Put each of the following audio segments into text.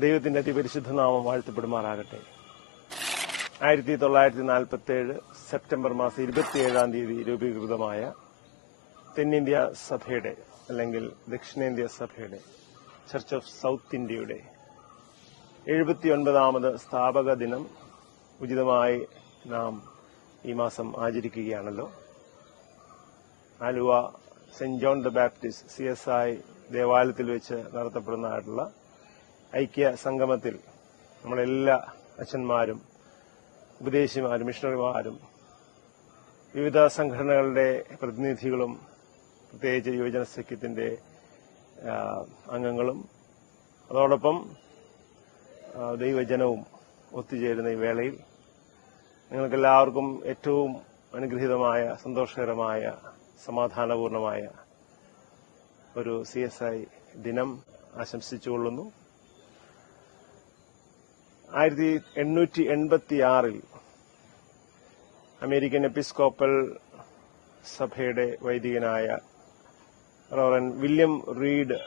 ദൈവത്തിന്റെ അതിപരിശുദ്ധ നാമം വാഴ്ത്തപ്പെടുമാറാകട്ടെ. 1947 സെപ്റ്റംബർ മാസം 27 തീയതി രൂപീകൃതമായ തെന്നിന്ത്യ സഭയുടെ അല്ലെങ്കിൽ ദക്ഷിണേന്ത്യ സഭയുടെ ചർച്ച് ഓഫ് സൗത്ത് ഇന്ത്യയുടെ 79ാമത് സ്ഥാപക ദിനം ഉചിതമായി നാം ഈ മാസം ആചരിക്കുകയാണല്ലോ. Aluva saint John the Baptist CSI ദേവാലയത്തിൽ വെച്ച് നടത്തപ്പെടുന്നതായിട്ടുള്ള ഐക്യ സംഗമത്തിൽ നമ്മളെല്ലാ അച്ഛന്മാരും ഉപദേശിമാരും മിഷണറിമാരും വിവിധ സംഘടനകളുടെ പ്രതിനിധികളും പ്രത്യേകിച്ച് യുവജന സഖ്യത്തിന്റെ അംഗങ്ങളും അതോടൊപ്പം ദൈവജനവും ഒത്തുചേരുന്ന ഈ വേളയിൽ നിങ്ങൾക്കെല്ലാവർക്കും ഏറ്റവും അനുഗ്രഹീതമായ സന്തോഷകരമായ സമാധാനപൂർണമായ ഒരു CSI ദിനം ആശംസിച്ചുകൊള്ളുന്നു. 1886 അമേരിക്കൻ എപ്പിസ്കോപ്പൽ സഭയുടെ വൈദികനായ റവറൻ വില്യം റീഡ്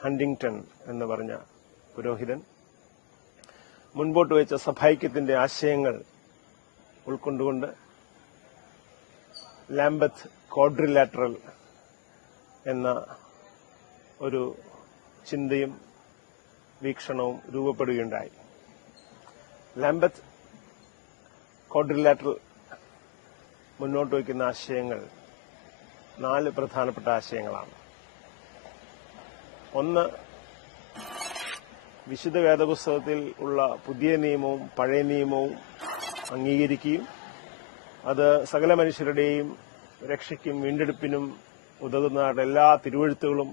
ഹണ്ടിങ്ടൺ എന്ന് പറഞ്ഞ പുരോഹിതൻ മുൻപോട്ട് വെച്ച സഭൈക്യത്തിന്റെ ആശയങ്ങൾ ഉൾക്കൊണ്ടുകൊണ്ട് ലാംബത്ത് ക്വാഡ്രിലാറ്ററൽ എന്ന ഒരു ചിന്തയും വീക്ഷണവും രൂപപ്പെടുകയുണ്ടായി. ലാംബത്ത് ക്വാഡ്രിലാറ്ററൽ മുന്നോട്ട് വയ്ക്കുന്ന ആശയങ്ങൾ 4 പ്രധാനപ്പെട്ട ആശയങ്ങളാണ്. ഒന്ന്, വിശുദ്ധ വേദപുസ്തകത്തിൽ ഉള്ള പുതിയ നിയമവും പഴയ നിയമവും അംഗീകരിക്കുകയും അത് സകല മനുഷ്യരുടെയും രക്ഷയ്ക്കും വീണ്ടെടുപ്പിനും ഉതകുന്ന എല്ലാ തിരുവെഴുത്തുകളും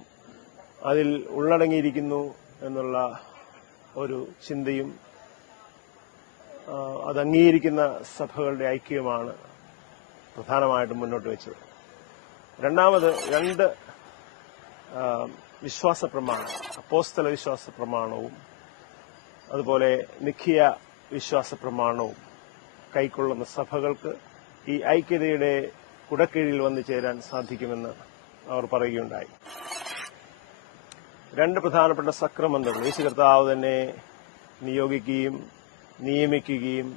അതിൽ ഉള്ളടങ്ങിയിരിക്കുന്നു എന്നുള്ള ഒരു ചിന്തയും അത് അംഗീകരിക്കുന്ന സഭകളുടെ ഐക്യവുമാണ് പ്രധാനമായിട്ടും മുന്നോട്ട് വെച്ചത്. രണ്ടാമത് 2 വിശ്വാസ പ്രമാണം, അപ്പോസ്തല വിശ്വാസ പ്രമാണവും അതുപോലെ നിഖിയ വിശ്വാസ പ്രമാണവും കൈക്കൊള്ളുന്ന സഭകൾക്ക് ഈ ഐക്യതയുടെ കുടക്കീഴിൽ വന്നു ചേരാൻ സാധിക്കുമെന്ന് അവർ പറയുകയുണ്ടായി. 2 പ്രധാനപ്പെട്ട സക്രമന്തങ്ങൾ യേശു കർത്താവ് തന്നെ നിയോഗിക്കുകയും നിയമിക്കുകയും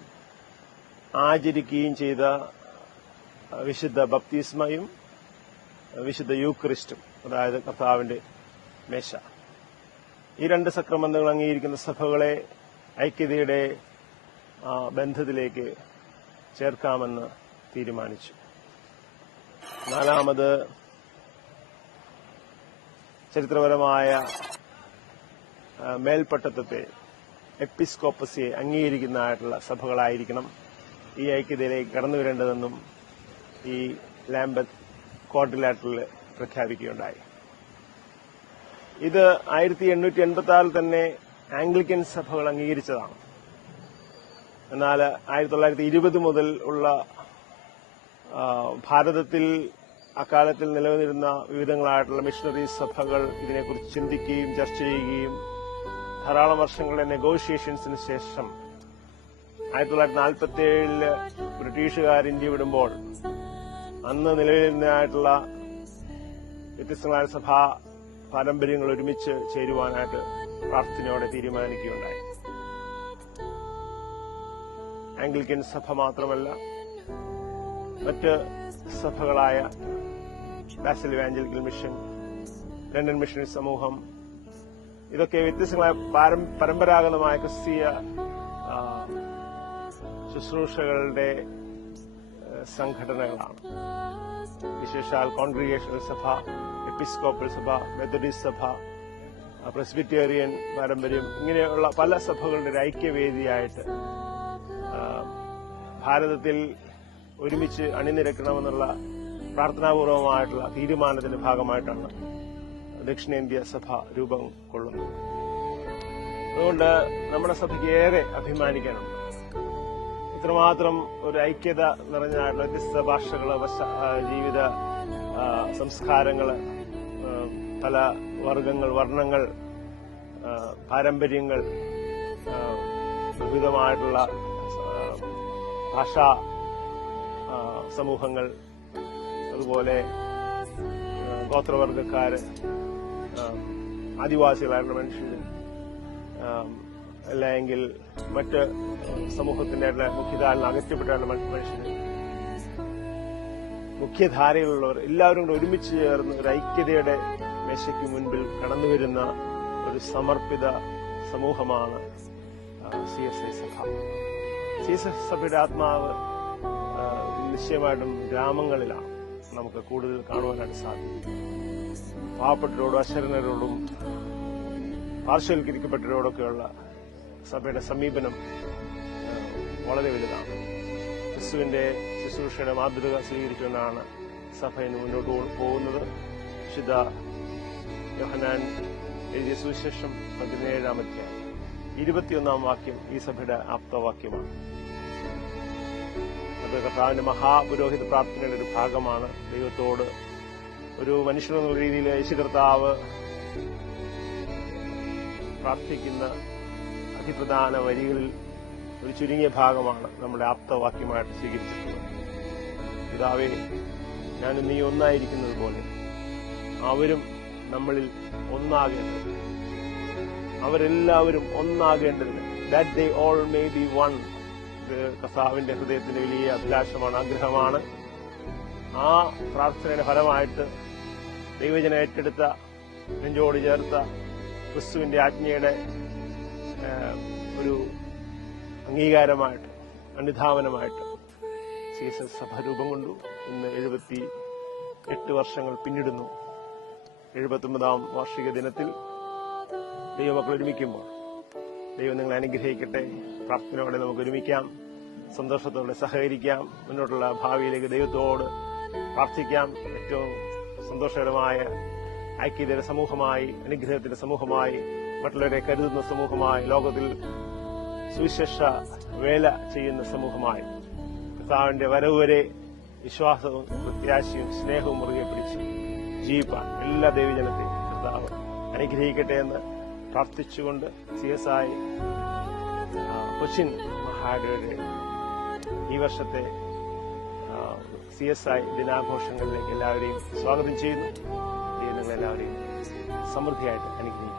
ആചരിക്കുകയും ചെയ്ത വിശുദ്ധ ബപ്തിസ്മയും വിശുദ്ധ യൂക്രിസ്റ്റും, അതായത് കർത്താവിന്റെ മേശ, ഈ 2 സക്രമന്തങ്ങൾ അംഗീകരിക്കുന്ന സഭകളെ ഐക്യതയുടെ ബന്ധത്തിലേക്ക് ചേർക്കാമെന്ന് തീരുമാനിച്ചു. 4ാമത് ചരിത്രപരമായ മേൽപ്പട്ടത്വത്തെ എപ്പിസ്കോപ്പസിയെ അംഗീകരിക്കുന്നതായിട്ടുള്ള സഭകളായിരിക്കണം ഈ ഐക്യതയിലേക്ക് കടന്നുവരേണ്ടതെന്നും ഈ ലാംബത്ത് ക്വാഡ്രിലാറ്ററൽ പ്രഖ്യാപിക്കുകയുണ്ടായി. ഇത് 1886 തന്നെ ആംഗ്ലിക്കൻ സഭകൾ അംഗീകരിച്ചതാണ്. എന്നാൽ 1920 മുതൽ ഉള്ള ഭാരതത്തിൽ അക്കാലത്തിൽ നിലനിന്നിരുന്ന വിവിധങ്ങളായിട്ടുള്ള മിഷണറി സഭകൾ ഇതിനെക്കുറിച്ച് ചിന്തിക്കുകയും ചർച്ച ചെയ്യുകയും ധാരാളം വർഷങ്ങളുടെ നെഗോഷിയേഷൻസിന് ശേഷം 1947 ബ്രിട്ടീഷുകാർ ഇന്ത്യ വിടുമ്പോൾ അന്ന് നിലവിലിരുന്നതായിട്ടുള്ള വ്യത്യസ്തങ്ങളായ സഭാ പാരമ്പര്യങ്ങൾ ഒരുമിച്ച് ചേരുവാനായിട്ട് പ്രാർത്ഥനയോടെ തീരുമാനിക്കുകയുണ്ടായി. ആംഗ്ലിക്കൻ സഭ മാത്രമല്ല, മറ്റ് സഭകളായ Basel evangelical mission, London missionary സമൂഹം, ഇതൊക്കെ വ്യത്യസ്തങ്ങളായ പരമ്പരാഗതമായ ക്രിസ്തീയ ശുശ്രൂഷകളുടെ സംഘടനകളാണ്. വിശേഷാൽ കോൺഗ്രിഗേഷണൽ സഭ, എപ്പിസ്കോപ്പൽ സഭ, മെത്തഡിസ്റ്റ് സഭ, പ്രസ്ബിറ്റേറിയൻ പാരമ്പര്യം, ഇങ്ങനെയുള്ള പല സഭകളുടെ ഒരു ഐക്യവേദിയായിട്ട് ഭാരതത്തിൽ ഒരുമിച്ച് അണിനിരക്കണമെന്നുള്ള പ്രാർത്ഥനാപൂർവമായിട്ടുള്ള തീരുമാനത്തിന്റെ ഭാഗമായിട്ടാണ് ദക്ഷിണേന്ത്യ സഭ രൂപം കൊള്ളുന്നത്. അതുകൊണ്ട് നമ്മുടെ സഭയ്ക്ക് ഏറെ അഭിമാനിക്കാനുണ്ട്. ഇത്രമാത്രം ഒരു ഐക്യത നിറഞ്ഞായിട്ടുള്ള വ്യത്യസ്ത ഭാഷകള്, ജീവിത സംസ്കാരങ്ങള്, പല വർഗങ്ങൾ, വർണ്ണങ്ങൾ, പാരമ്പര്യങ്ങൾ, വിവിധമായിട്ടുള്ള ഭാഷാ സമൂഹങ്ങൾ, അതുപോലെ ഗോത്രവർഗക്കാര്, ആദിവാസികളായിട്ടുള്ള മനുഷ്യർ, അല്ലെങ്കിൽ മറ്റ് സമൂഹത്തിന്റെ മുഖ്യധാരയിൽ അകറ്റപ്പെട്ടാണ് മനുഷ്യർ മുഖ്യധാരയിലുള്ളവർ എല്ലാവരും കൂടെ ഒരുമിച്ച് ചേർന്ന് ഒരു ഐക്യതയുടെ മേശയ്ക്ക് മുൻപിൽ കടന്നുവരുന്ന ഒരു സമർപ്പിത സമൂഹമാണ് CSI സഭ. CSI സഭയുടെ ആത്മാവ് നിശ്ചയമായിട്ടും ഗ്രാമങ്ങളിലാണ് നമുക്ക് കൂടുതൽ കാണുവാനായിട്ട് സാധിക്കും. പാവപ്പെട്ടവരോടും അശരണരോടും പാർശ്വവൽക്കരിക്കപ്പെട്ടവരോടൊക്കെയുള്ള സഭയുടെ സമീപനം വളരെ വലുതാണ്. ക്രിസ്തുവിന്റെ ശുശ്രൂഷയുടെ മാതൃക സ്വീകരിച്ചുകൊണ്ടാണ് സഭ ഇന്ന് മുന്നോട്ട് പോകുന്നത്. വിശുദ്ധ യോഹന്നാൻ എഴുതിയ സുവിശേഷം 17-ാം അധ്യായം 21-ാം വാക്യം ഈ സഭയുടെ ആപ്തവാക്യമാണ്. അത് കർത്താവിന്റെ മഹാപുരോഹിത പ്രാർത്ഥനയുടെ ഒരു ഭാഗമാണ്. ദൈവത്തോട് ഒരു മനുഷ്യനെന്ന രീതിയിൽ യേശു കർത്താവ് പ്രാർത്ഥിക്കുന്ന അതിപ്രധാന വരികളിൽ ഒരു ചുരുങ്ങിയ ഭാഗമാണ് നമ്മുടെ ആപ്തവാക്യമായിട്ട് സ്വീകരിച്ചിട്ടുള്ളത്. പിതാവേ, ഞാനും നീ ഒന്നായിരിക്കുന്നത് പോലെ അവരും നമ്മളിൽ ഒന്നാകേണ്ടത്, അവരെല്ലാവരും ഒന്നാകേണ്ടതിന്, that they all may be one. ഇത് കർത്താവിന്റെ ഹൃദയത്തിന്റെ വലിയ അഭിലാഷമാണ്, ആഗ്രഹമാണ്. ആ പ്രാർത്ഥനയുടെ ഫലമായിട്ട് ദൈവജനം ഏറ്റെടുത്ത, നെഞ്ചോട് ചേർത്ത ക്രിസ്തുവിന്റെ ആജ്ഞയുടെ ഒരു അംഗീകാരമായിട്ട്, അനുധാവനമായിട്ട് CSI സഭ രൂപം കൊണ്ടു. ഇന്ന് 78 വർഷങ്ങൾ പിന്നിടുന്നു. 79-ാം വാർഷിക ദിനത്തിൽ ദൈവമക്കൾ ഒരുമിക്കുമ്പോൾ ദൈവം നിങ്ങളെ അനുഗ്രഹിക്കട്ടെ. പ്രാർത്ഥനയോടെ നമുക്ക് ഒരുമിക്കാം, സന്തോഷത്തോടെ സഹകരിക്കാം, മുന്നോട്ടുള്ള ഭാവിയിലേക്ക് ദൈവത്തോട് പ്രാർത്ഥിക്കാം. ഏറ്റവും സന്തോഷകരമായ ഐക്യതയുടെ സമൂഹമായി, അനുഗ്രഹത്തിന്റെ സമൂഹമായി, മറ്റുള്ളവരെ കരുതുന്ന സമൂഹമായി, ലോകത്തിൽ സുവിശേഷ വേല ചെയ്യുന്ന സമൂഹമായി, കർത്താവിന്റെ വരവ് വരെ വിശ്വാസവും പ്രത്യാശയും സ്നേഹവും മുറുകെ പിടിച്ച് ജീവിപ്പാൻ എല്ലാ ദൈവജനത്തെയും കർത്താവ് അനുഗ്രഹിക്കട്ടെ എന്ന് പ്രാർത്ഥിച്ചുകൊണ്ട് CSI കൊച്ചിൻ മഹാഡയുടെ ഈ വർഷത്തെ CSI ദിനാഘോഷങ്ങളിലേക്ക് എല്ലാവരെയും സ്വാഗതം ചെയ്യുന്നു. നിങ്ങളെല്ലാവരെയും സമൃദ്ധിയായിട്ട് അനുഗ്രഹിക്കും.